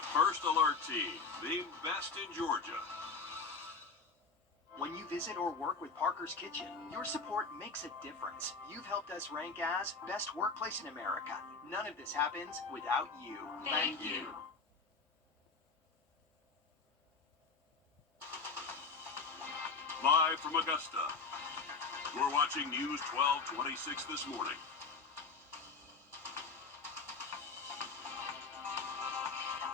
The First Alert Team, the best in Georgia. When you visit or work with Parker's Kitchen, your support makes a difference. You've helped us rank as Best Workplace in America. None of this happens without you. Thank you. Live from Augusta, we're watching News 1226 this morning.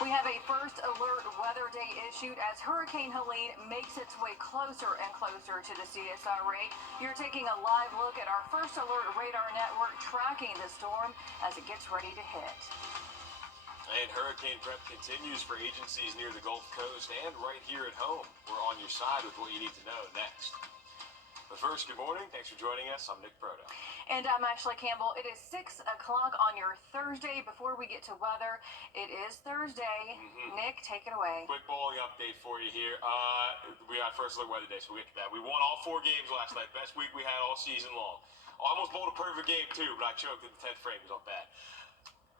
We have a first alert weather day issued as Hurricane Helene makes its way closer and closer to the CSRA. You're taking a live look at our first alert radar network tracking the storm as it gets ready to hit. And hurricane prep continues for agencies near the Gulf Coast and right here at home. We're on your side with what you need to know next. But first, good morning. Thanks for joining us. I'm Nick Proto. And I'm Ashley Campbell. It is 6 o'clock on your Thursday. Before we get to weather, it is Thursday. Nick, take it away. Quick bowling update for you here. We got first alert weather day, so we'll get to that. We won all 4 games last night. Best week we had all season long. Almost bowled a perfect game, too, but I choked at the 10th frame. It was not bad.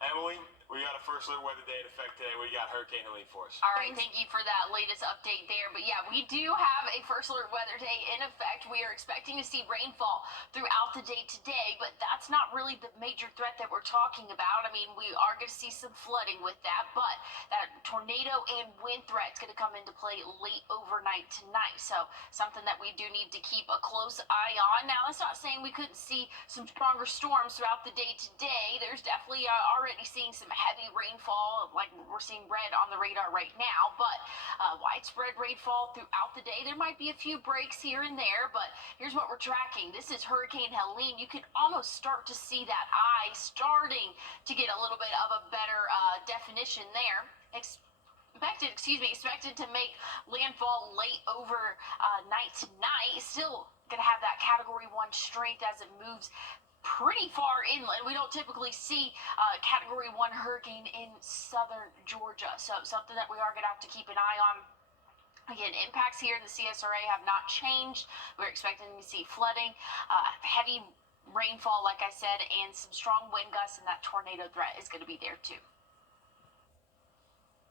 Emily, we got a first alert weather day in effect today. We got Hurricane Helene for us. All right, thank you for that latest update there. But yeah, we do have a first alert weather day in effect. We are expecting to see rainfall throughout the day today, but that's not really the major threat that we're talking about. I mean, we are going to see some flooding with that, but that tornado and wind threat is going to come into play late overnight tonight. So something that we do need to keep a close eye on. Now, that's not saying we couldn't see some stronger storms throughout the day today. There's definitely already seeing some heavy rainfall, like we're seeing red on the radar right now, but widespread rainfall throughout the day. There might be a few breaks here and there, but here's what we're tracking. This is Hurricane Helene. You can almost start to see that eye starting to get a little bit of a better definition there. Expected to make landfall late over night tonight. Still going to have that Category 1 strength as it moves pretty far inland. We don't typically see Category 1 hurricane in southern Georgia, so something that we are going to have to keep an eye on. Again, impacts here in the CSRA have not changed. We're expecting to see flooding, heavy rainfall, like I said, and some strong wind gusts, and that tornado threat is going to be there too.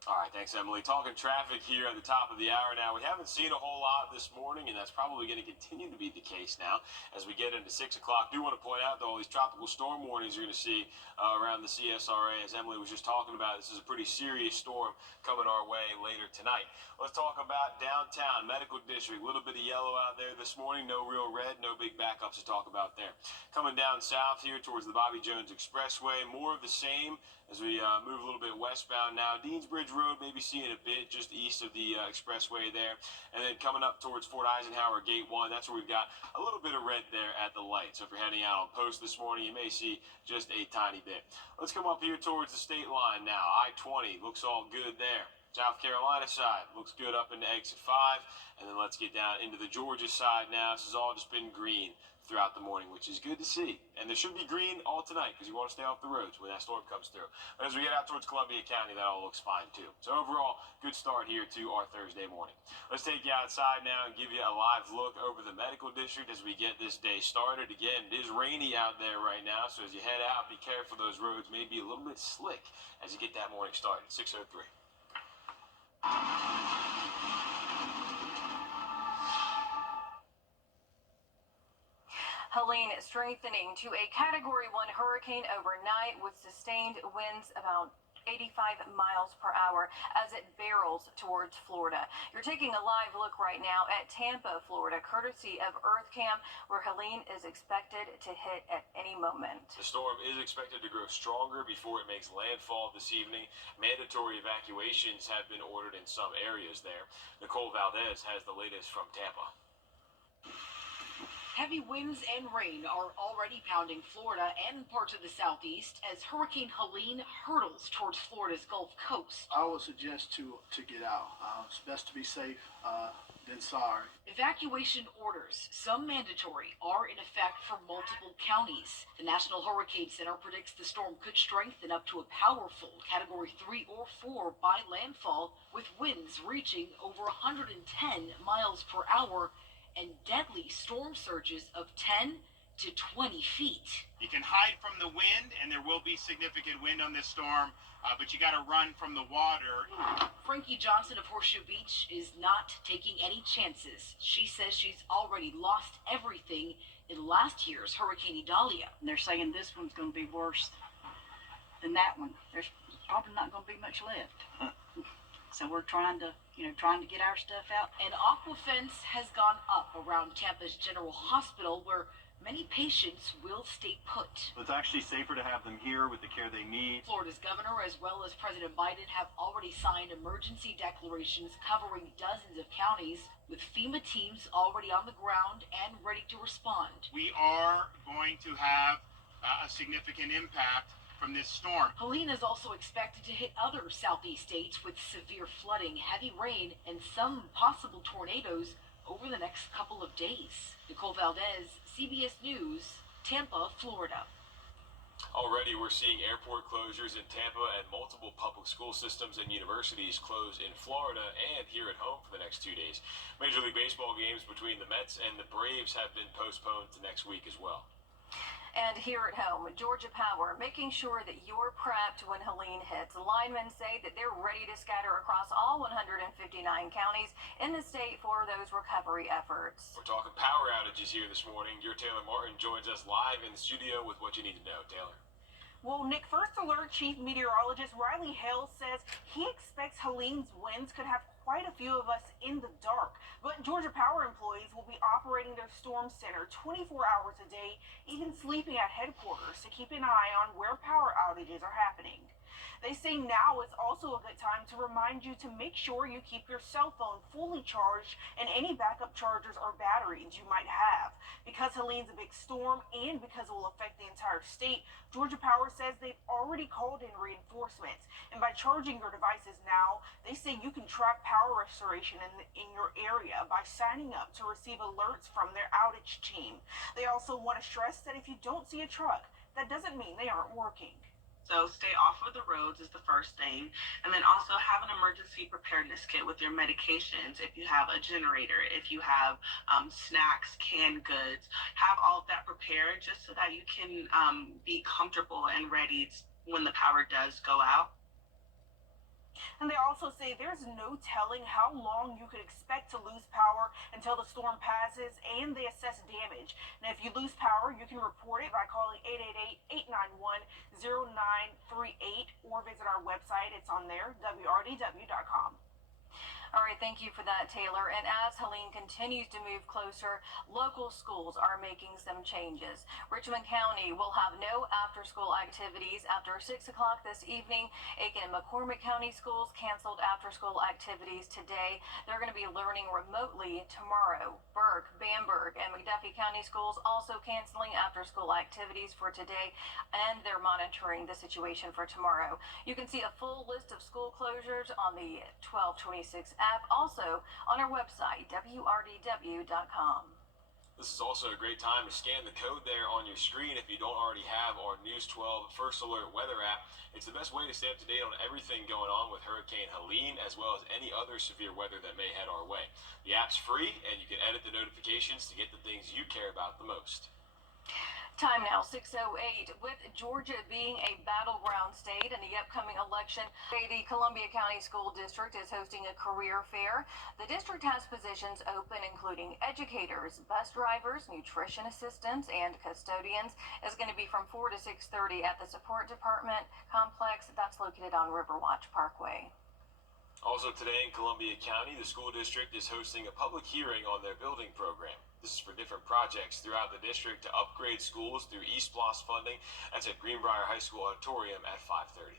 All right, thanks, Emily. Talking traffic here at the top of the hour now. We haven't seen a whole lot this morning, and that's probably going to continue to be the case now as we get into 6 o'clock. Do want to point out, though, all these tropical storm warnings you're going to see around the CSRA, as Emily was just talking about. This is a pretty serious storm coming our way later tonight. Let's talk about downtown medical district. A little bit of yellow out there this morning. No real red, no big backups to talk about there. Coming down south here towards the Bobby Jones Expressway, more of the same as we move a little bit westbound now. Deansbridge Road, maybe seeing a bit just east of the expressway there. And then coming up towards Fort Eisenhower Gate 1, that's where we've got a little bit of red there at the light. So if you're heading out on Post this morning, you may see just a tiny bit. Let's come up here towards the state line now. I-20 looks all good there. South Carolina side looks good up into exit 5. And then let's get down into the Georgia side now. This has all just been green throughout the morning, which is good to see. And there should be green all tonight because you want to stay off the roads when that storm comes through. But as we get out towards Columbia County, that all looks fine too. So overall, good start here to our Thursday morning. Let's take you outside now and give you a live look over the medical district as we get this day started. Again, it is rainy out there right now, so as you head out, be careful. Those roads may be a little bit slick as you get that morning started. 6:03. Helene strengthening to a Category 1 hurricane overnight with sustained winds about 85 miles per hour as it barrels towards Florida. You're taking a live look right now at Tampa, Florida, courtesy of EarthCam, where Helene is expected to hit at any moment. The storm is expected to grow stronger before it makes landfall this evening. Mandatory evacuations have been ordered in some areas there. Nicole Valdez has the latest from Tampa. Heavy winds and rain are already pounding Florida and parts of the southeast as Hurricane Helene hurtles towards Florida's Gulf Coast. I would suggest to get out. It's best to be safe than sorry. Evacuation orders, some mandatory, are in effect for multiple counties. The National Hurricane Center predicts the storm could strengthen up to a powerful Category 3 or 4 by landfall, with winds reaching over 110 miles per hour and deadly storm surges of 10 to 20 feet. You can hide from the wind, and there will be significant wind on this storm, but you got to run from the water. Frankie Johnson of Horseshoe Beach is not taking any chances. She says she's already lost everything in last year's Hurricane Idalia. And they're saying this one's going to be worse than that one. There's probably not going to be much left. So we're trying to get our stuff out. An aqua fence has gone up around Tampa's General Hospital, where many patients will stay put. It's actually safer to have them here with the care they need. Florida's governor, as well as President Biden, have already signed emergency declarations covering dozens of counties, with FEMA teams already on the ground and ready to respond. We are going to have a significant impact from this storm. Helene is also expected to hit other southeast states with severe flooding, heavy rain, and some possible tornadoes over the next couple of days. Nicole Valdez, CBS News, Tampa, Florida. Already, we're seeing airport closures in Tampa and multiple public school systems and universities close in Florida and here at home for the next 2 days. Major League Baseball games between the Mets and the Braves have been postponed to next week as well. And here at home, Georgia Power, making sure that you're prepped when Helene hits. Linemen say that they're ready to scatter across all 159 counties in the state for those recovery efforts. We're talking power outages here this morning. Your Taylor Martin joins us live in the studio with what you need to know. Taylor. Well, Nick, First Alert Chief Meteorologist Riley Hale says he expects Helene's winds could have quite a few of us in the dark. But Georgia Power employees will be operating their storm center 24 hours a day, even sleeping at headquarters to keep an eye on where power outages are happening. They say now is also a good time to remind you to make sure you keep your cell phone fully charged and any backup chargers or batteries you might have. Because Helene's a big storm and because it will affect the entire state, Georgia Power says they've already called in reinforcements. And by charging your devices now, they say you can track power restoration in your area by signing up to receive alerts from their outage team. They also want to stress that if you don't see a truck, that doesn't mean they aren't working. So stay off of the roads is the first thing. And then also have an emergency preparedness kit with your medications. If you have a generator, if you have snacks, canned goods, have all of that prepared just so that you can be comfortable and ready when the power does go out. And they also say there's no telling how long you could expect to lose power until the storm passes, and they assess damage. Now, if you lose power, you can report it by calling 888-891-0938 or visit our website. It's on there, wrdw.com. All right, thank you for that, Taylor. And as Helene continues to move closer, local schools are making some changes. Richmond County will have no after-school activities after 6 o'clock this evening. Aiken and McCormick County schools canceled after-school activities today. They're going to be learning remotely tomorrow. Burke, Bamberg, and McDuffie County schools also canceling after-school activities for today, and they're monitoring the situation for tomorrow. You can see a full list of school closures on the 1226 app, also on our website, wrdw.com. This is also a great time to scan the code there on your screen if you don't already have our News 12 First Alert weather app. It's the best way to stay up to date on everything going on with Hurricane Helene, as well as any other severe weather that may head our way. The app's free, and you can edit the notifications to get the things you care about the most. Time now, 6:08. With Georgia being a battleground state in the upcoming election, the Columbia County School District is hosting a career fair. The district has positions open, including educators, bus drivers, nutrition assistants, and custodians. It's going to be from 4 to 6:30 at the Support Department complex that's located on Riverwatch Parkway. Also today in Columbia County, the school district is hosting a public hearing on their building program. This is for different projects throughout the district to upgrade schools through East Bloss funding. That's at Greenbrier High School Auditorium at 5:30.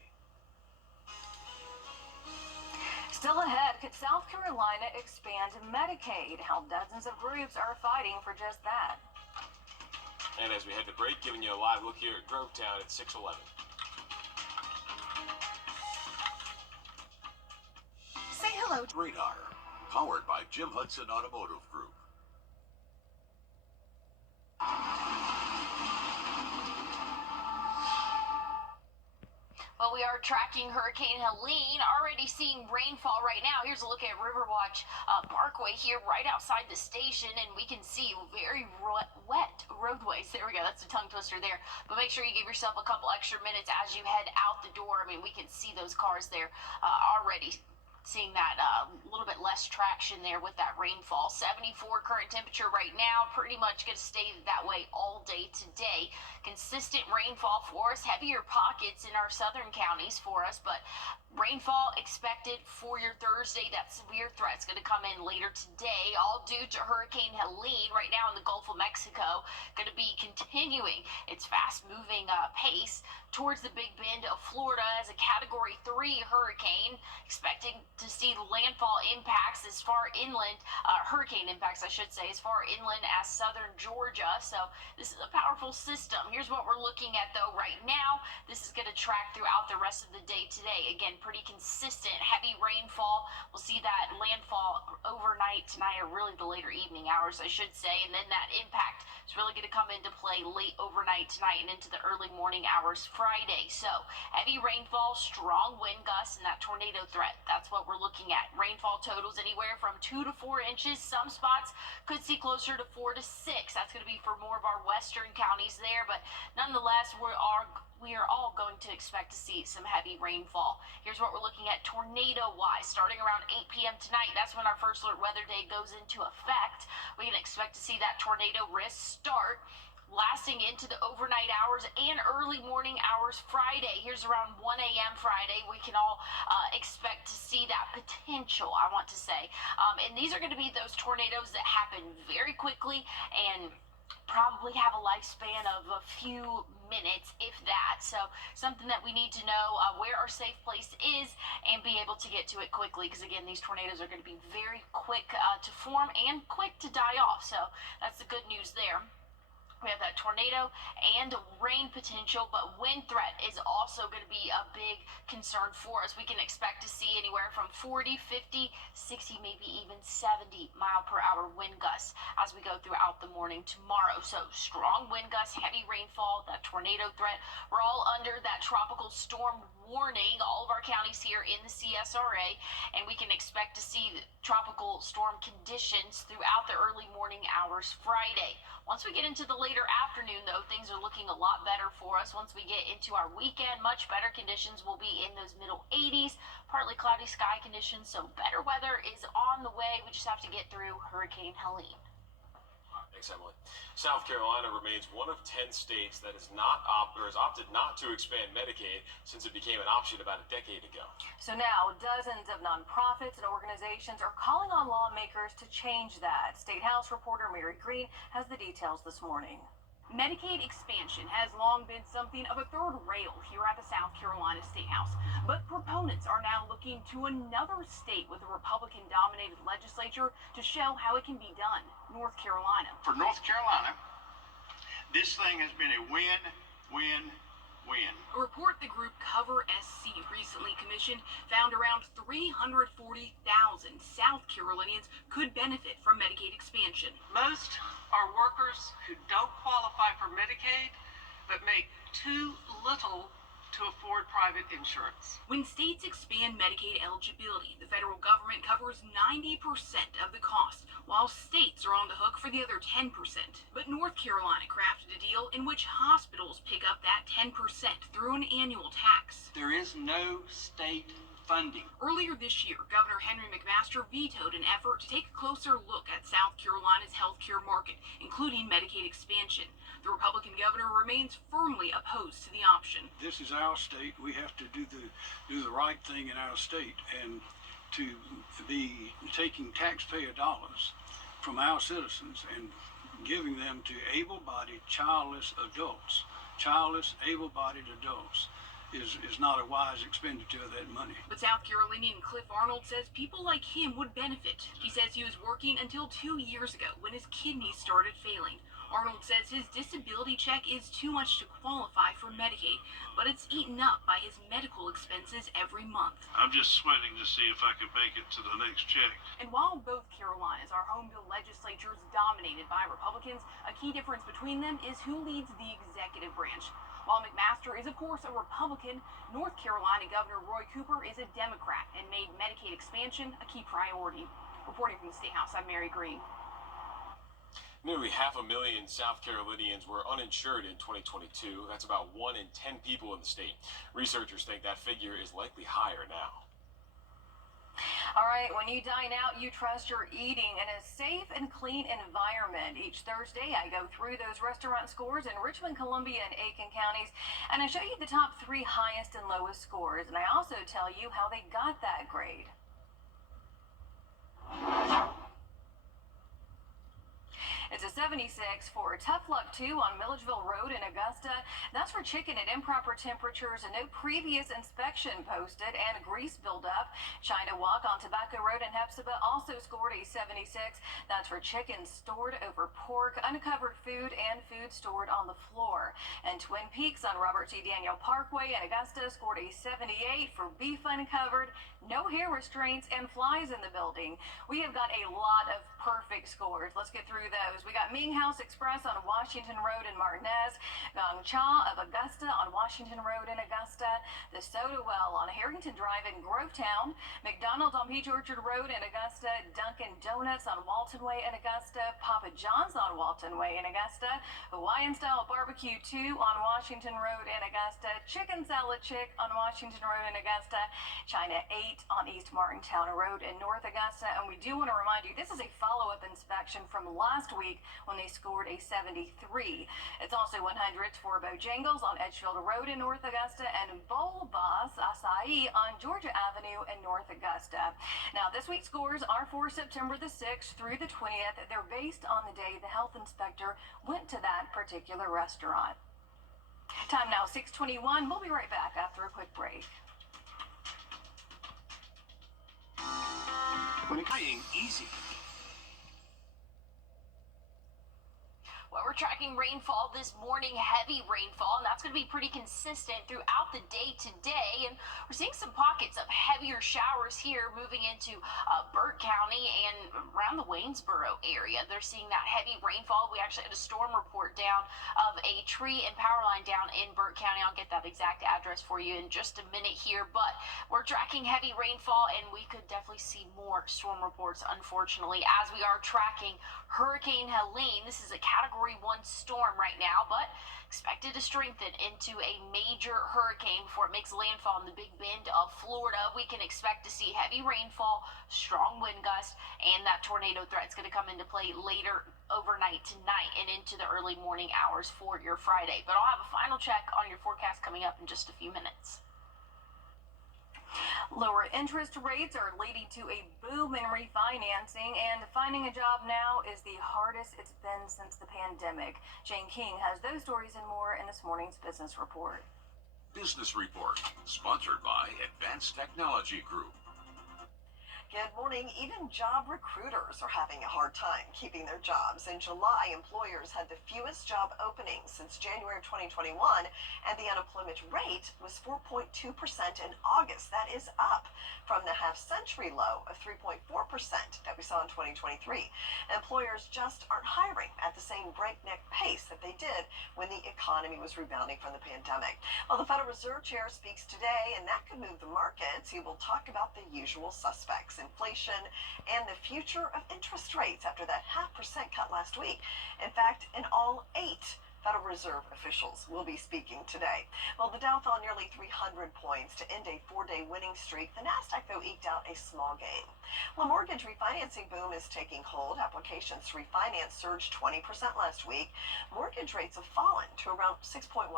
Still ahead, could South Carolina expand Medicaid? How dozens of groups are fighting for just that. And as we head to break, giving you a live look here at Grovetown at 6:11. Say hello to Radar, powered by Jim Hudson Automotive Group. Well, we are tracking Hurricane Helene, already seeing rainfall right now. Here's a look at Riverwatch Parkway here right outside the station, and we can see very wet roadways. There we go. That's a tongue twister there. But make sure you give yourself a couple extra minutes as you head out the door. I mean, we can see those cars there already. Seeing that little bit less traction there with that rainfall. 74 current temperature right now, pretty much going to stay that way all day today. Consistent rainfall for us, heavier pockets in our southern counties for us, but rainfall expected for your Thursday. That severe threat's going to come in later today, all due to Hurricane Helene right now in the Gulf of Mexico. Going to be continuing its fast-moving pace towards the Big Bend of Florida as a Category 3 hurricane, expecting to see landfall impacts as far inland, hurricane impacts, I should say, as far inland as southern Georgia. So this is a powerful system. Here's what we're looking at, though, right now. This is going to track throughout the rest of the day today. Again, pretty consistent, heavy rainfall. We'll see that landfall overnight tonight, or really the later evening hours, I should say, and then that impact is really going to come into play late overnight tonight and into the early morning hours Friday. So heavy rainfall, strong wind gusts, and that tornado threat. That's what we're looking at. Rainfall totals anywhere from 2 to 4 inches. Some spots could see closer to 4 to 6. That's going to be for more of our western counties there, but nonetheless, we are all going to expect to see some heavy rainfall. Here's what we're looking at tornado-wise. Starting around 8 p.m. tonight, that's when our first alert weather day goes into effect. We can expect to see that tornado risk start, lasting into the overnight hours and early morning hours Friday. Here's around 1 a.m. Friday. We can all expect to see that potential, I want to say. And these are going to be those tornadoes that happen very quickly and probably have a lifespan of a few minutes, if that. So something that we need to know where our safe place is and be able to get to it quickly, because again, these tornadoes are going to be very quick to form and quick to die off. So that's the good news there. We have that tornado and rain potential, but wind threat is also going to be a big concern for us. We can expect to see anywhere from 40, 50, 60, maybe even 70 mile per hour wind gusts as we go throughout the morning tomorrow. So strong wind gusts, heavy rainfall, that tornado threat. We're all under that tropical storm warning, all of our counties here in the CSRA, and we can expect to see tropical storm conditions throughout the early morning hours Friday. Once we get into the later afternoon, though, things are looking a lot better for us. Once we get into our weekend, much better conditions will be in those middle 80s, partly cloudy sky conditions, so better weather is on the way. We just have to get through Hurricane Helene. Thanks, Emily. South Carolina remains one of 10 states that has opted not to expand Medicaid since it became an option about a decade ago. So now dozens of nonprofits and organizations are calling on lawmakers to change that. State House reporter Mary Green has the details this morning. Medicaid expansion has long been something of a third rail here at the South Carolina State House, but proponents are now looking to another state with a Republican-dominated legislature to show how it can be done, North Carolina. For North Carolina, this thing has been a win-win-win. A report the group Cover SC recently commissioned found around 340,000 South Carolinians could benefit from Medicaid expansion. Most are workers who don't qualify for Medicaid but make too little to afford private insurance. When states expand Medicaid eligibility, the federal government covers 90% of the cost, while states are on the hook for the other 10%. But North Carolina crafted a deal in which hospitals pick up that 10% through an annual tax. There is no state funding. Earlier this year, Governor Henry McMaster vetoed an effort to take a closer look at South Carolina's healthcare market, including Medicaid expansion. The Republican governor remains firmly opposed to the option. This is our state. We have to do the right thing in our state, and to be taking taxpayer dollars from our citizens and giving them to able-bodied, childless adults, able-bodied adults, is not a wise expenditure of that money. But South Carolinian Cliff Arnold says people like him would benefit. He says he was working until 2 years ago when his kidneys started failing. Arnold says his disability check is too much to qualify for Medicaid, but it's eaten up by his medical expenses every month. I'm just sweating to see if I can make it to the next check. And while both Carolinas are home to legislatures dominated by Republicans, a key difference between them is who leads the executive branch. While McMaster Foster is, of course, a Republican. North Carolina Governor Roy Cooper is a Democrat and made Medicaid expansion a key priority. Reporting from the State House, I'm Mary Green. Nearly 500,000 South Carolinians were uninsured in 2022. That's about 1 in 10 people in the state. Researchers think that figure is likely higher now. All right, when you dine out, you trust you're eating in a safe and clean environment. Each Thursday, I go through those restaurant scores in Richmond, Columbia, and Aiken counties, and I show you the top 3 highest and lowest scores, and I also tell you how they got that grade. It's a 76 for Tough Luck 2 on Milledgeville Road in Augusta. That's for chicken at improper temperatures and no previous inspection posted and grease buildup. China Walk on Tobacco Road in Hepzibah also scored a 76. That's for chicken stored over pork, uncovered food, and food stored on the floor. And Twin Peaks on Robert C. Daniel Parkway in Augusta scored a 78 for beef uncovered, no hair restraints, and flies in the building. We have got a lot of perfect scores. Let's get through those. We got Ming House Express on Washington Road in Martinez, Gong Cha of Augusta on Washington Road in Augusta, the Soda Well on Harrington Drive in Grovetown, McDonald's on Peach Orchard Road in Augusta, Dunkin' Donuts on Walton Way in Augusta, Papa John's on Walton Way in Augusta, Hawaiian Style Barbecue 2 on Washington Road in Augusta, Chicken Salad Chick on Washington Road in Augusta, China 8 on East Martintown Road in North Augusta. And we do want to remind you, this is a follow-up inspection from last week when they scored a 73. It's also 100s for Bojangles on Edgefield Road in North Augusta and Bowl Boss Acai on Georgia Avenue in North Augusta. Now, this week's scores are for September the 6th through the 20th. They're based on the day the health inspector went to that particular restaurant. Time now, 6:21. We'll be right back after a quick break. When it's easy. Well, we're tracking rainfall this morning, heavy rainfall, and that's going to be pretty consistent throughout the day today. And we're seeing some pockets of heavier showers here moving into Burt County and around the Waynesboro area. They're seeing that heavy rainfall. We actually had a storm report down of a tree and power line down in Burt County. I'll get that exact address for you in just a minute here, but we're tracking heavy rainfall, and we could definitely see more storm reports, unfortunately, as we are tracking Hurricane Helene. This is a Category 1 storm right now, but expected to strengthen into a major hurricane before it makes landfall in the Big Bend of Florida. We can expect to see heavy rainfall, strong wind gusts, and that tornado threat is going to come into play later overnight tonight and into the early morning hours for your Friday. But I'll have a final check on your forecast coming up in just a few minutes. Lower interest rates are leading to a boom in refinancing, and finding a job now is the hardest it's been since the pandemic. Jane King has those stories and more in this morning's Business Report. Business Report, sponsored by Advanced Technology Group. Good morning. Even job recruiters are having a hard time keeping their jobs. In July, employers had the fewest job openings since January of 2021, and the unemployment rate was 4.2% in August. That is up from the half-century low of 3.4% that we saw in 2023. Employers just aren't hiring at the same breakneck pace that they did when the economy was rebounding from the pandemic. Well, the Federal Reserve Chair speaks today, and that could move the markets. He will talk about the usual suspects: inflation and the future of interest rates after that 0.5% cut last week. In fact, in all 8 Federal Reserve officials will be speaking today. Well, the Dow fell nearly 300 points to end a 4-day winning streak. The Nasdaq, though, eked out a small gain. Well, mortgage refinancing boom is taking hold. Applications to refinance surged 20% last week. Mortgage rates have fallen to around 6.1%.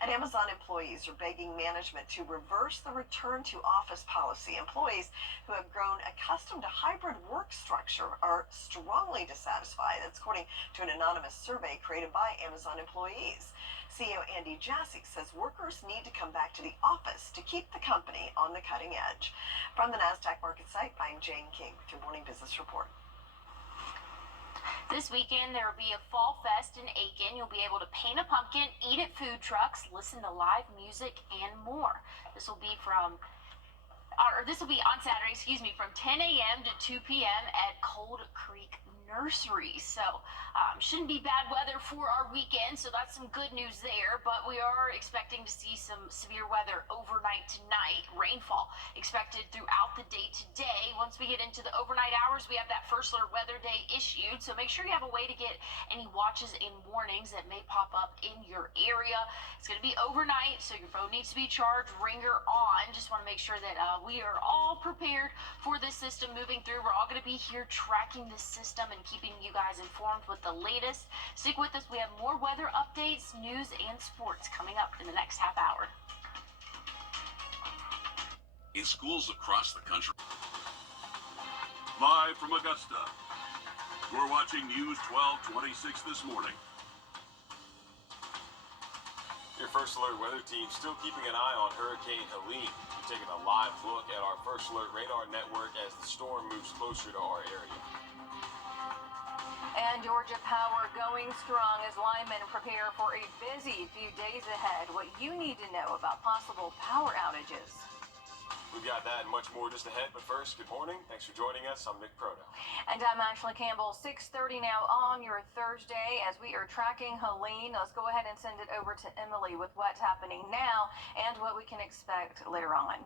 And Amazon employees are begging management to reverse the return to office policy. Employees who have grown accustomed to hybrid work structure are strongly dissatisfied. That's according to an anonymous survey created by Amazon employees. CEO Andy Jassy says workers need to come back to the office to keep the company on the cutting edge. From the NASDAQ market site, I'm Jane King with your Morning Business Report. This weekend, there will be a fall fest in Aiken. You'll be able to paint a pumpkin, eat at food trucks, listen to live music, and more. This will be on Saturday, from 10 a.m. to 2 p.m. at Cold Creek nurseries. So shouldn't be bad weather for our weekend, so that's some good news there. But we are expecting to see some severe weather overnight tonight. Rainfall expected throughout the day today. Once we get into the overnight hours, we have that first alert weather day issued, so make sure you have a way to get any watches and warnings that may pop up in your area. It's going to be overnight, so your phone needs to be charged, ringer on. Just want to make sure that we are all prepared for this system moving through. We're all going to be here tracking this system and keeping you guys informed with the latest. Stick with us. We have more weather updates, news, and sports coming up in the next half hour. In schools across the country. Live from Augusta, you're watching News 1226 this morning. Your First Alert weather team still keeping an eye on Hurricane Helene. We're taking a live look at our First Alert radar network as the storm moves closer to our area. And Georgia Power going strong as linemen prepare for a busy few days ahead. What you need to know about possible power outages. We've got that and much more just ahead, but first, good morning. Thanks for joining us. I'm Nick Proto. And I'm Ashley Campbell. 6:30 now on your Thursday as we are tracking Helene. Let's go ahead and send it over to Emily with what's happening now and what we can expect later on.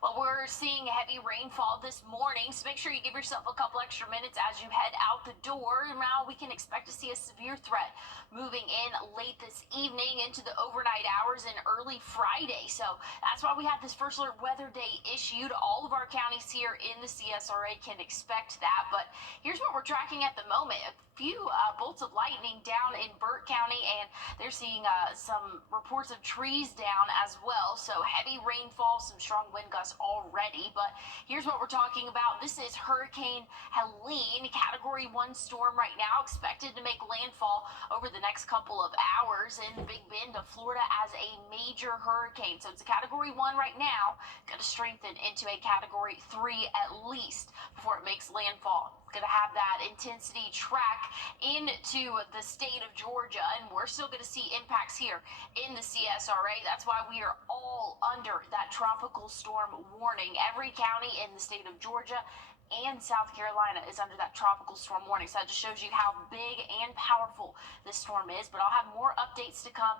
Well, we're seeing heavy rainfall this morning, so make sure you give yourself a couple extra minutes as you head out the door. Now we can expect to see a severe threat moving in late this evening into the overnight hours and early Friday. So that's why we have this first alert weather day issued. All of our counties here in the CSRA can expect that. But here's what we're tracking at the moment. A few bolts of lightning down in Burt County, and they're seeing some reports of trees down as well. So heavy rainfall, some strong wind gusts already. But here's what we're talking about. This is Hurricane Helene, Category 1 storm right now, expected to make landfall over the next couple of hours in the Big Bend of Florida as a major hurricane. So it's a Category 1 right now, going to strengthen into a Category 3 at least before it makes landfall. Going to have that intensity track into the state of Georgia, and we're still going to see impacts here in the CSRA. That's why we are all under that tropical storm warning. Every county in the state of Georgia and South Carolina is under that tropical storm warning. So that just shows you how big and powerful this storm is. But I'll have more updates to come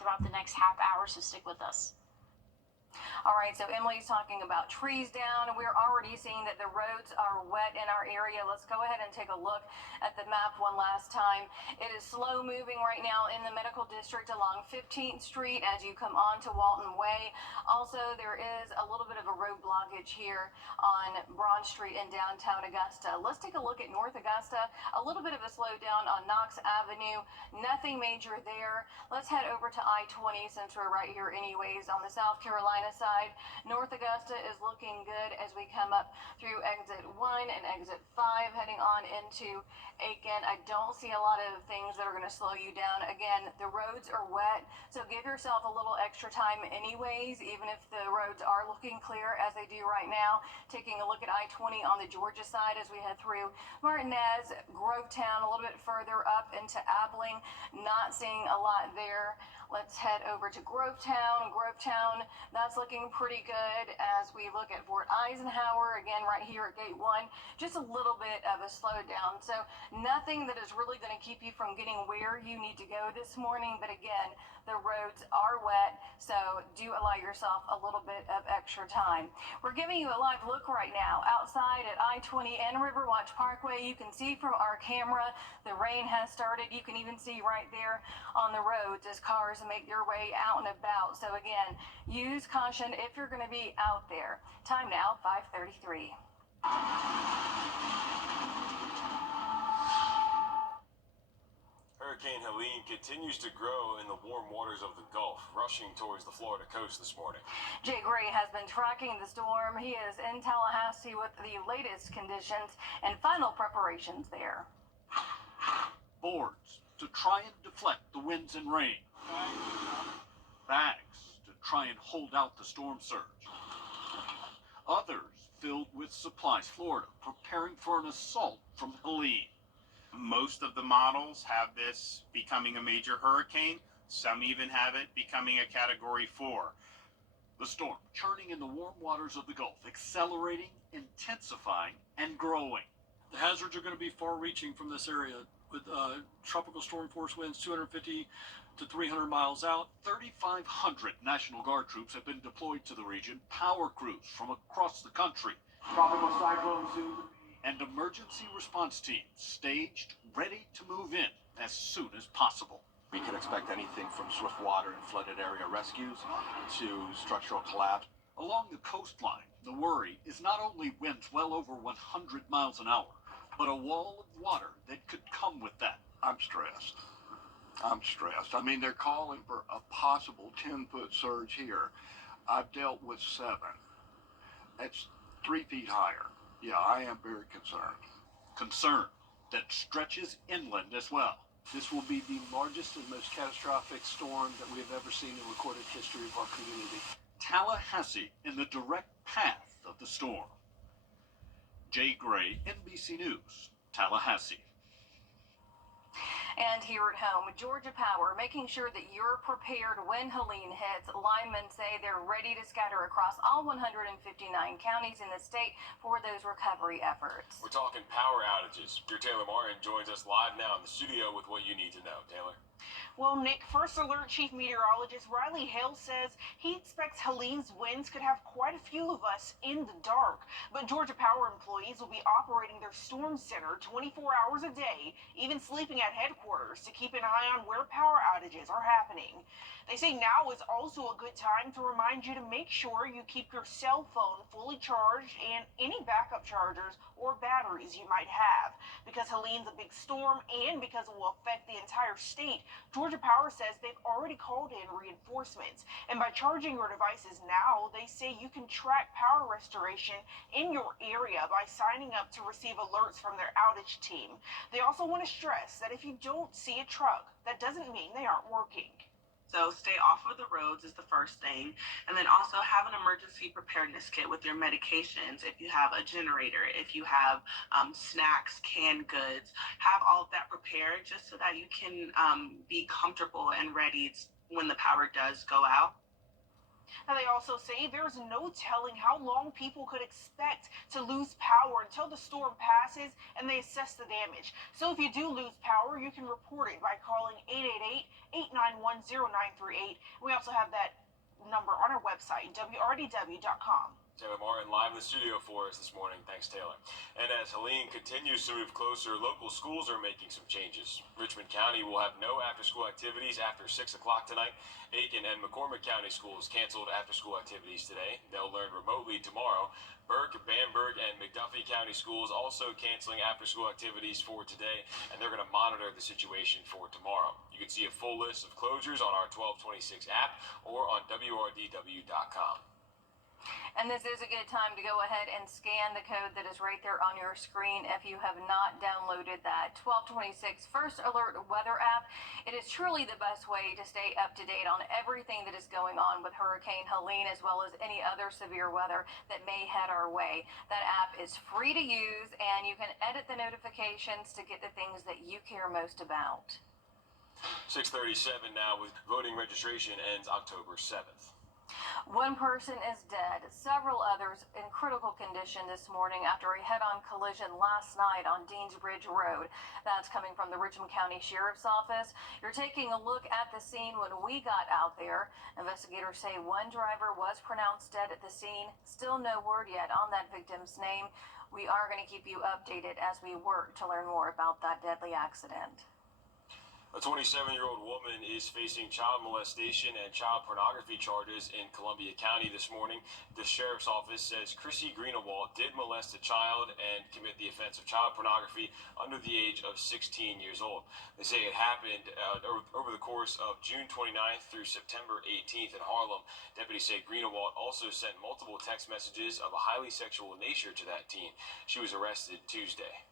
throughout the next half hour, so stick with us. All right, so Emily's talking about trees down. We're already seeing that the roads are wet in our area. Let's go ahead and take a look at the map one last time. It is slow moving right now in the medical district along 15th Street as you come on to Walton Way. Also, there is a little bit of a road blockage here on Broad Street in downtown Augusta. Let's take a look at North Augusta. A little bit of a slowdown on Knox Avenue. Nothing major there. Let's head over to I-20 since we're right here anyways on the South Carolina side. North Augusta is looking good as we come up through exit 1 and exit 5 heading on into Aiken. I don't see a lot of things that are going to slow you down. Again, the roads are wet, so give yourself a little extra time anyways, even if the roads are looking clear as they do right now. Taking a look at I-20 on the Georgia side as we head through Martinez, Grovetown, a little bit further up into Abilene. Not seeing a lot there. Let's head over to Grovetown. Grovetown, that's looking pretty good as we look at Fort Eisenhower, again right here at Gate 1. Just a little bit of a slowdown. So nothing that is really going to keep you from getting where you need to go this morning. But again, the roads are wet, so do allow yourself a little bit of extra time. We're giving you a live look right now outside at I-20 and Riverwatch Parkway. You can see from our camera the rain has started. You can even see right there on the roads as cars make their way out and about. So again, use caution if you're going to be out there. Time now, 5:33. Hurricane Helene continues to grow in the warm waters of the Gulf, rushing towards the Florida coast this morning. Jay Gray has been tracking the storm. He is in Tallahassee with the latest conditions and final preparations there. Boards to try and deflect the winds and rain. Bags to try and hold out the storm surge. Others filled with supplies. Florida preparing for an assault from Helene. Most of the models have this becoming a major hurricane. Some even have it becoming a Category 4. The storm churning in the warm waters of the Gulf, accelerating, intensifying, and growing. The hazards are going to be far-reaching from this area with tropical storm force winds 250 to 300 miles out. 3,500 National Guard troops have been deployed to the region, power crews from across the country. Tropical cyclone soon. And emergency response teams staged, ready to move in as soon as possible. We can expect anything from swift water and flooded area rescues to structural collapse. Along the coastline, the worry is not only winds well over 100 miles an hour, but a wall of water that could come with that. I'm stressed. I mean, they're calling for a possible 10-foot surge here. I've dealt with 7. That's 3 feet higher. Yeah, I am very concerned. Concern that stretches inland as well. This will be the largest and most catastrophic storm that we have ever seen in recorded history of our community. Tallahassee in the direct path of the storm. Jay Gray, NBC News, Tallahassee. And here at home, Georgia Power, making sure that you're prepared when Helene hits. Linemen say they're ready to scatter across all 159 counties in the state for those recovery efforts. We're talking power outages. Your Taylor Martin joins us live now in the studio with what you need to know. Taylor? Well, Nick, First Alert Chief Meteorologist Riley Hale says he expects Helene's winds could have quite a few of us in the dark. But Georgia Power employees will be operating their storm center 24 hours a day, even sleeping at headquarters to keep an eye on where power outages are happening. They say now is also a good time to remind you to make sure you keep your cell phone fully charged and any backup chargers or batteries you might have. Because Helene's a big storm and because it will affect the entire state, Georgia Power says they've already called in reinforcements. And by charging your devices now, they say you can track power restoration in your area by signing up to receive alerts from their outage team. They also want to stress that if you don't see a truck, that doesn't mean they aren't working. So stay off of the roads is the first thing. And then also have an emergency preparedness kit with your medications. If you have a generator, if you have snacks, canned goods, have all of that prepared just so that you can be comfortable and ready when the power does go out. Now, they also say there's no telling how long people could expect to lose power until the storm passes and they assess the damage. So if you do lose power, you can report it by calling 888-891-0938. We also have that number on our website, wrdw.com. Taylor Martin live in the studio for us this morning. Thanks, Taylor. And as Helene continues to move closer, local schools are making some changes. Richmond County will have no after-school activities after 6 o'clock tonight. Aiken and McCormick County schools canceled after-school activities today. They'll learn remotely tomorrow. Burke, Bamberg, and McDuffie County schools also canceling after-school activities for today, and they're going to monitor the situation for tomorrow. You can see a full list of closures on our 1226 app or on wrdw.com. And this is a good time to go ahead and scan the code that is right there on your screen if you have not downloaded that 1226 First Alert weather app. It is truly the best way to stay up to date on everything that is going on with Hurricane Helene, as well as any other severe weather that may head our way. That app is free to use, and you can edit the notifications to get the things that you care most about. 6:37 now, with voting registration ends October 7th. One person is dead, several others in critical condition this morning after a head-on collision last night on Deans Bridge Road. That's coming from the Richmond County Sheriff's Office. You're taking a look at the scene when we got out there. Investigators say one driver was pronounced dead at the scene. Still no word yet on that victim's name. We are going to keep you updated as we work to learn more about that deadly accident. A 27-year-old woman is facing child molestation and child pornography charges in Columbia County this morning. The sheriff's office says Chrissy Greenawalt did molest a child and commit the offense of child pornography under the age of 16 years old. They say it happened over the course of June 29th through September 18th in Harlem. Deputies say Greenawalt also sent multiple text messages of a highly sexual nature to that teen. She was arrested Tuesday.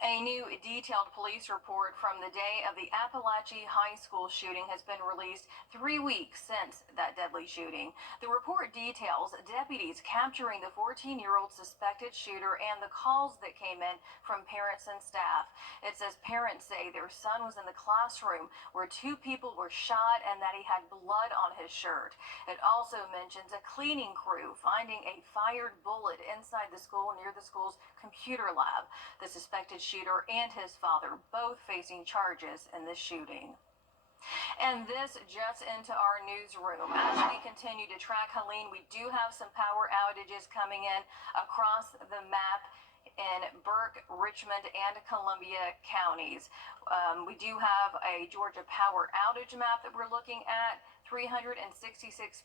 A new detailed police report from the day of the Appalachia High School shooting has been released 3 weeks since that deadly shooting. The report details deputies capturing the 14-year-old suspected shooter and the calls that came in from parents and staff. It says parents say their son was in the classroom where 2 people were shot and that he had blood on his shirt. It also mentions a cleaning crew finding a fired bullet inside the school near the school's computer lab. The suspected shooter and his father both facing charges in this shooting. And this just into our newsroom. As we continue to track Helene, we do have some power outages coming in across the map in Burke, Richmond, and Columbia counties. We do have a Georgia power outage map that we're looking at. 366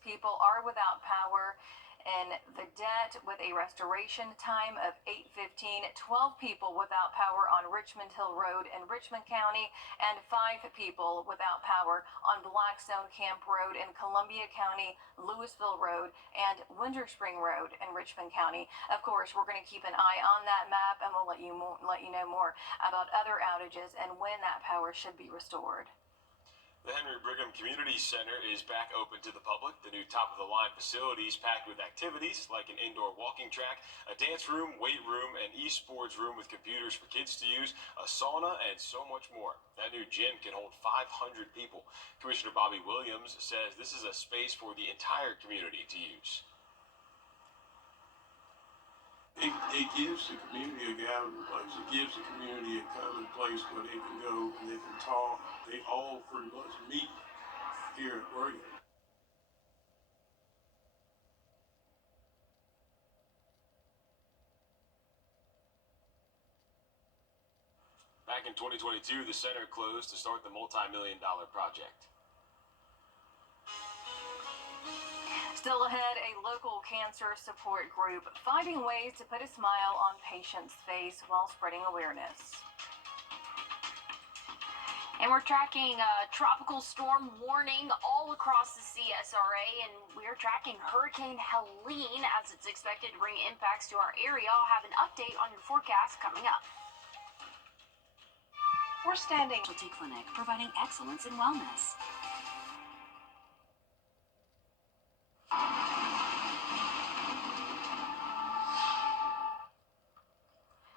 people are without power. In Vedette with a restoration time of 8:15, 12 people without power on Richmond Hill Road in Richmond County, and 5 people without power on Blackstone Camp Road in Columbia County, Louisville Road, and Winter Spring Road in Richmond County. Of course, we're going to keep an eye on that map, and we'll let you know more about other outages and when that power should be restored. The Henry Brigham Community Center is back open to the public. The new top-of-the-line facilities packed with activities like an indoor walking track, a dance room, weight room, an esports room with computers for kids to use, a sauna, and so much more. That new gym can hold 500 people. Commissioner Bobby Williams says this is a space for the entire community to use. It gives the community a gathering place. It gives the community a common place where they can go and they can talk. They all pretty much meet here at Wrdw. Back in 2022, the center closed to start the multi-million-dollar project. Still ahead, a local cancer support group finding ways to put a smile on patients' face while spreading awareness. And we're tracking a tropical storm warning all across the CSRA, and we're tracking Hurricane Helene as it's expected to bring impacts to our area. I'll have an update on your forecast coming up. We're standing specialty clinic providing excellence in wellness.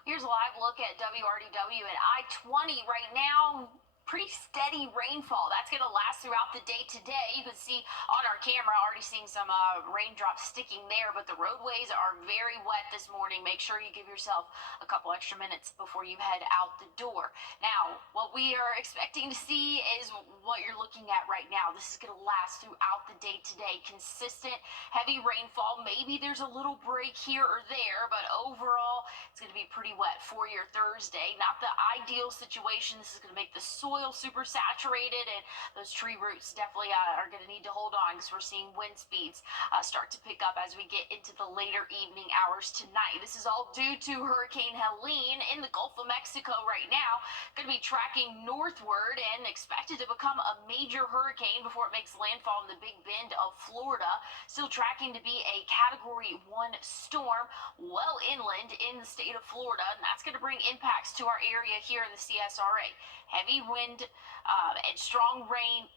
Here's a live look at WRDW at I-20 right now. Pretty steady rainfall. That's going to last throughout the day today. You can see on our camera already seeing some raindrops sticking there, but the roadways are very wet this morning. Make sure you give yourself a couple extra minutes before you head out the door. Now, what we are expecting to see is what you're looking at right now. This is going to last throughout the day today. Consistent, heavy rainfall. Maybe there's a little break here or there, but overall, it's going to be pretty wet for your Thursday. Not the ideal situation. This is going to make the soil super saturated, and those tree roots definitely are going to need to hold on because we're seeing wind speeds start to pick up as we get into the later evening hours tonight. This is all due to Hurricane Helene in the Gulf of Mexico right now. Going to be tracking northward and expected to become a major hurricane before it makes landfall in the Big Bend of Florida. Still tracking to be a Category 1 storm well inland in the state of Florida, and that's going to bring impacts to our area here in the CSRA. Heavy wind and strong rain.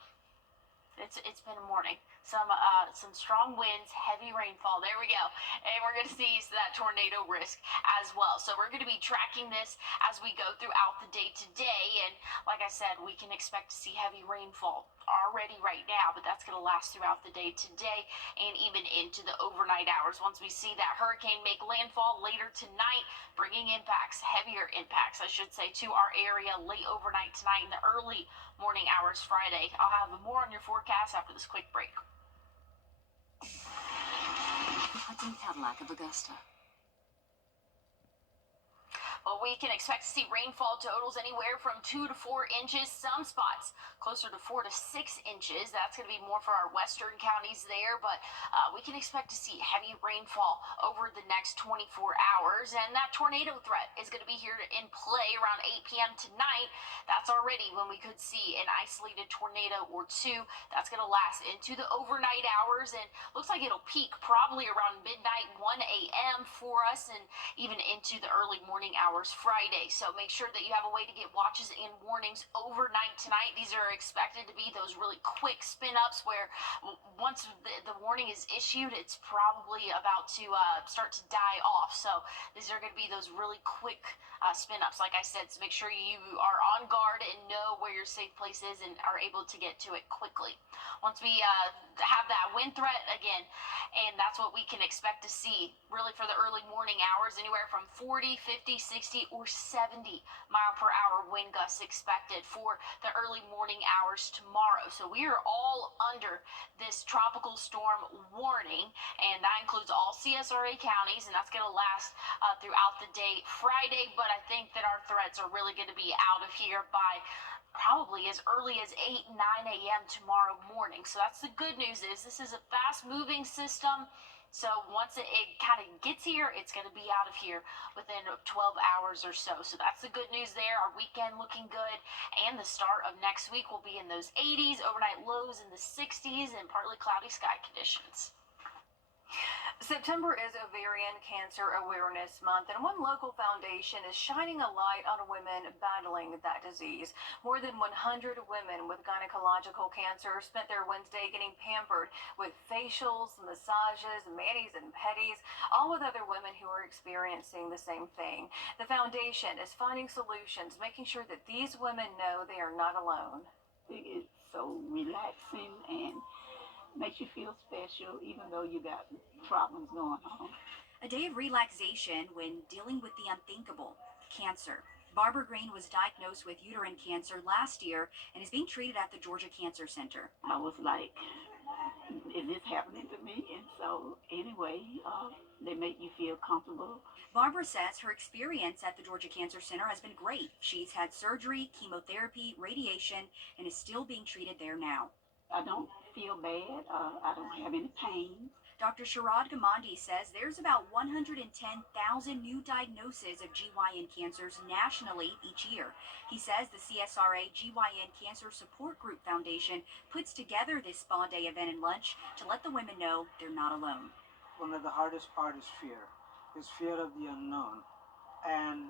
It's been a morning. Some strong winds, heavy rainfall. There we go. And we're going to see that tornado risk as well. So we're going to be tracking this as we go throughout the day today. And like I said, we can expect to see heavy rainfall already right now, but that's going to last throughout the day today and even into the overnight hours. Once we see that hurricane make landfall later tonight, bringing impacts, heavier impacts, I should say, to our area late overnight tonight and the early morning hours Friday. I'll have more on your forecast after this quick break. Hudson Cadillac of Augusta. Well, we can expect to see rainfall totals anywhere from 2 to 4 inches. Some spots closer to 4 to 6 inches. That's going to be more for our western counties there, but we can expect to see heavy rainfall over the next 24 hours. And that tornado threat is going to be here in play around 8 p.m. tonight. That's already when we could see an isolated tornado or two. That's going to last into the overnight hours, and looks like it'll peak probably around midnight, 1 a.m. for us, and even into the early morning hours hours Friday. So make sure that you have a way to get watches and warnings overnight tonight. These are expected to be those really quick spin ups where once the warning is issued, it's probably about to start to die off. So these are going to be those really quick spin ups, like I said. So make sure you are on guard and know where your safe place is and are able to get to it quickly. Once we have that wind threat again, and that's what we can expect to see really for the early morning hours, anywhere from 40, 50, 60, or 70 mile per hour wind gusts expected for the early morning hours tomorrow. So we are all under this tropical storm warning, and that includes all CSRA counties, and that's going to last throughout the day Friday. But I think that our threats are really going to be out of here by probably as early as 8, 9 a.m. tomorrow morning. So that's the good news, is this is a fast moving system. So once it kind of gets here, it's going to be out of here within 12 hours or so. So that's the good news there. Our weekend looking good, and the start of next week will be in those 80s, overnight lows in the 60s, and partly cloudy sky conditions. September is Ovarian Cancer Awareness Month, and one local foundation is shining a light on women battling that disease. More than 100 women with gynecological cancer spent their Wednesday getting pampered with facials, massages, manis, and pedis, all with other women who are experiencing the same thing. The foundation is finding solutions, making sure that these women know they are not alone. It's so relaxing and makes you feel special even though you got problems going on. A day of relaxation when dealing with the unthinkable, cancer. Barbara Green was diagnosed with uterine cancer last year and is being treated at the Georgia Cancer Center. I was like, is this happening to me? And so anyway, they make you feel comfortable. Barbara says her experience at the Georgia Cancer Center has been great. She's had surgery, chemotherapy, radiation, and is still being treated there now. I don't feel bad. I don't have any pain. Dr. Sharad Gamandi says there's about 110,000 new diagnoses of GYN cancers nationally each year. He says the CSRA GYN Cancer Support Group Foundation puts together this spa day event and lunch to let the women know they're not alone. One of the hardest part is fear of the unknown. And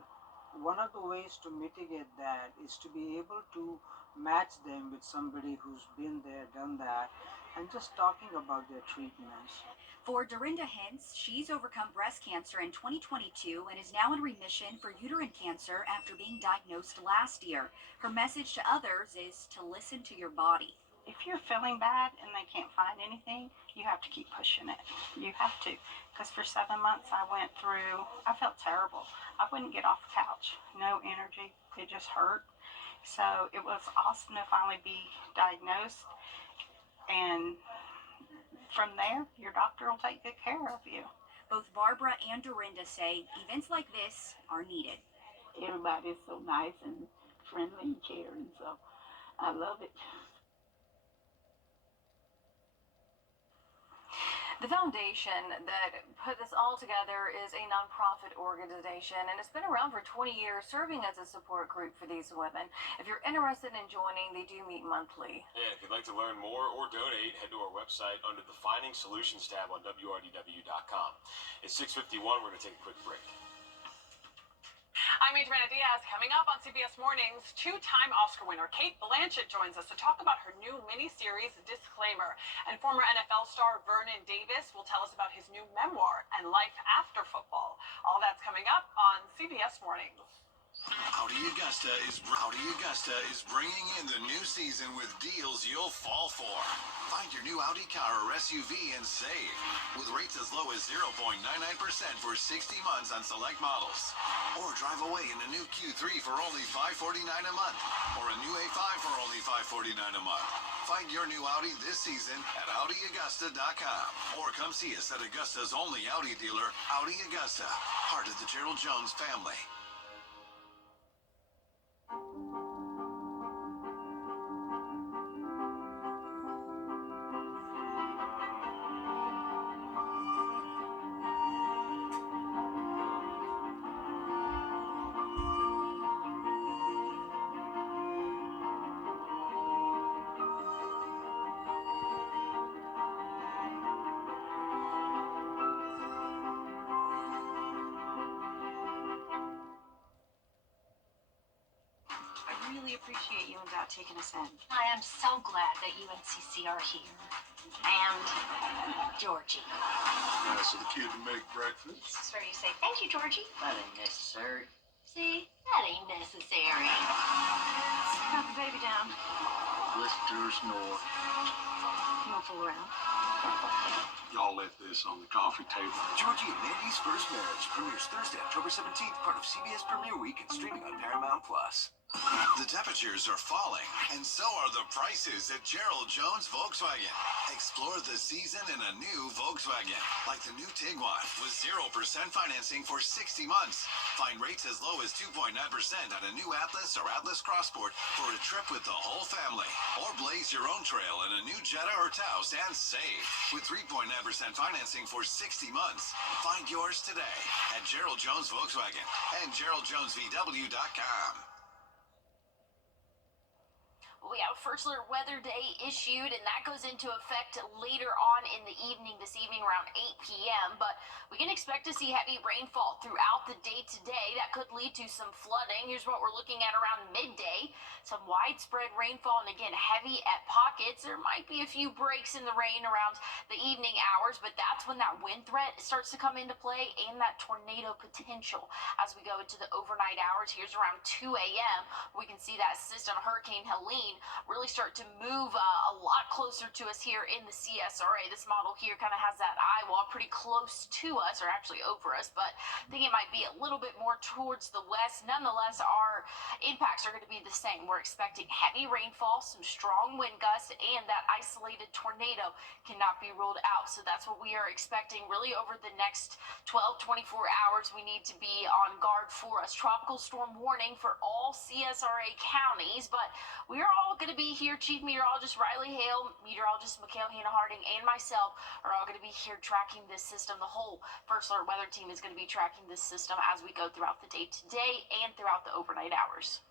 one of the ways to mitigate that is to be able to match them with somebody who's been there, done that, and just talking about their treatments. For Dorinda Hintz, she's overcome breast cancer in 2022 and is now in remission for uterine cancer after being diagnosed last year. Her message to others is to listen to your body. If you're feeling bad and they can't find anything, you have to keep pushing it. You have to. Because for 7 months I felt terrible. I wouldn't get off the couch. No energy. It just hurt. So it was awesome to finally be diagnosed. And from there, your doctor will take good care of you. Both Barbara and Dorinda say events like this are needed. Everybody is so nice and friendly and caring, so I love it. The foundation that put this all together is a nonprofit organization, and it's been around for 20 years, serving as a support group for these women. If you're interested in joining, they do meet monthly. And if you'd like to learn more or donate, head to our website under the Finding Solutions tab on WRDW.com. It's 6:51. We're going to take a quick break. I'm Adriana Diaz. Coming up on CBS Mornings, two-time Oscar winner Cate Blanchett joins us to talk about her new miniseries, Disclaimer. And former NFL star Vernon Davis will tell us about his new memoir and life after football. All that's coming up on CBS Mornings. Audi Augusta is bringing in the new season with deals you'll fall for. Find your new Audi car or SUV and save with rates as low as 0.99% for 60 months on select models. Or drive away in a new Q3 for only $549 a month, or a new A5 for only $549 a month. Find your new Audi this season at AudiAugusta.com, or come see us at Augusta's only Audi dealer, Audi Augusta, part of the Gerald Jones family. appreciate you and Dad taking us in. I am so glad that UNCC are here. And Georgie. Nice of the kid to make breakfast. This is where you say, thank you, Georgie. That ain't necessary. See, that ain't necessary. Got the baby down. Listen to her snore. You won't fool around. Y'all left this on the coffee table. Georgie and Mandy's First Marriage premieres Thursday, October 17th, part of CBS Premiere Week and streaming on Paramount+. The temperatures are falling, and so are the prices at Gerald Jones Volkswagen. Explore the season in a new Volkswagen, like the new Tiguan with 0% financing for 60 months. Find rates as low as 2.9% on a new Atlas or Atlas Crossport for a trip with the whole family. Or blaze your own trail in a new Jetta or Taos and save with 3.9% financing for 60 months. Find yours today at Gerald Jones Volkswagen and GeraldJonesVW.com. We have First Alert Weather Day issued, and that goes into effect later on in the evening, this evening around 8 p.m. But we can expect to see heavy rainfall throughout the day today. That could lead to some flooding. Here's what we're looking at around midday. Some widespread rainfall, and again, heavy at pockets. There might be a few breaks in the rain around the evening hours, but that's when that wind threat starts to come into play and that tornado potential as we go into the overnight hours. Here's around 2 a.m. We can see that system, Hurricane Helene, really start to move a lot closer to us here in the CSRA. This model here kind of has that eye wall pretty close to us, or actually over us, but I think it might be a little bit more towards the west. Nonetheless, our impacts are going to be the same. We're expecting heavy rainfall, some strong wind gusts, and that isolated tornado cannot be ruled out. So that's what we are expecting really over the next 12, 24 hours. We need to be on guard for us. Tropical storm warning for all CSRA counties, but we are all going to be here. Chief Meteorologist Riley Hale, Meteorologist Mikhail Hannah-Harding, and myself are all going to be here tracking this system. The whole First Alert Weather team is going to be tracking this system as we go throughout the day today and throughout the overnight hours.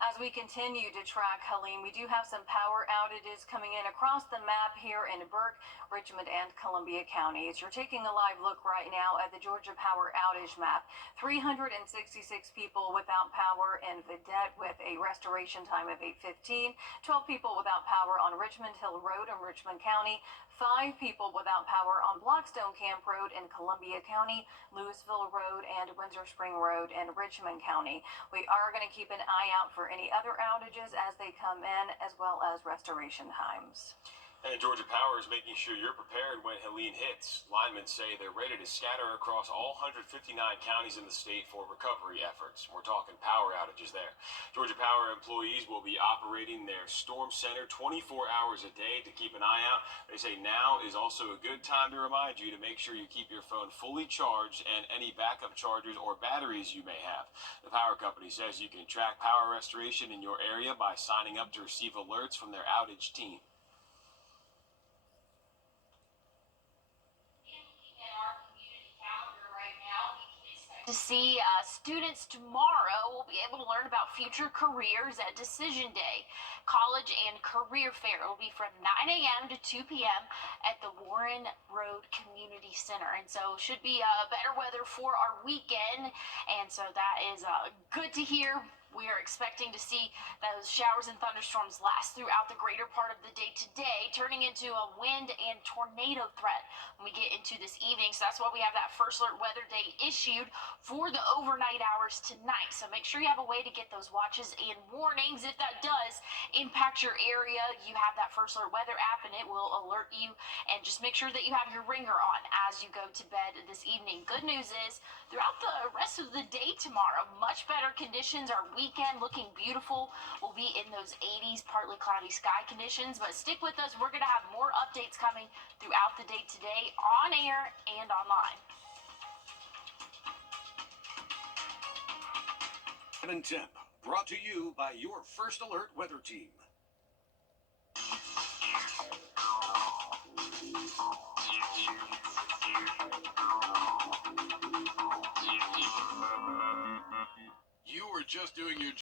As we continue to track Helene, we do have some power outages coming in across the map here in Burke, Richmond, and Columbia counties. You're taking a live look right now at the Georgia power outage map. 366 people without power in Vidette with a restoration time of 8:15. 12 people without power on Richmond Hill Road in Richmond County. 5 people without power on Blockstone Camp Road in Columbia County, Louisville Road, and Windsor Spring Road in Richmond County. We are going to keep an eye out for any other outages as they come in, as well as restoration times. And Georgia Power is making sure you're prepared when Helene hits. Linemen say they're ready to scatter across all 159 counties in the state for recovery efforts. We're talking power outages there. Georgia Power employees will be operating their storm center 24 hours a day to keep an eye out. They say now is also a good time to remind you to make sure you keep your phone fully charged and any backup chargers or batteries you may have. The power company says you can track power restoration in your area by signing up to receive alerts from their outage team. To see students tomorrow will be able to learn about future careers at Decision Day. College and Career Fair will be from 9 a.m. to 2 p.m. at the Warren Road Community Center. And so should be better weather for our weekend. And so that is good to hear. We are expecting to see those showers and thunderstorms last throughout the greater part of the day today, turning into a wind and tornado threat when we get into this evening. So that's why we have that First Alert Weather Day issued for the overnight hours tonight. So make sure you have a way to get those watches and warnings. If that does impact your area, you have that First Alert Weather app and it will alert you. And just make sure that you have your ringer on as you go to bed this evening. Good news is throughout the rest of the day tomorrow, much better conditions. Our weekend looking beautiful. We'll be in those 80s, partly cloudy sky conditions, but stick with us. We're going to have more updates coming throughout the day today on air and online. 7 Temp, brought to you by your First Alert Weather Team. You were just doing your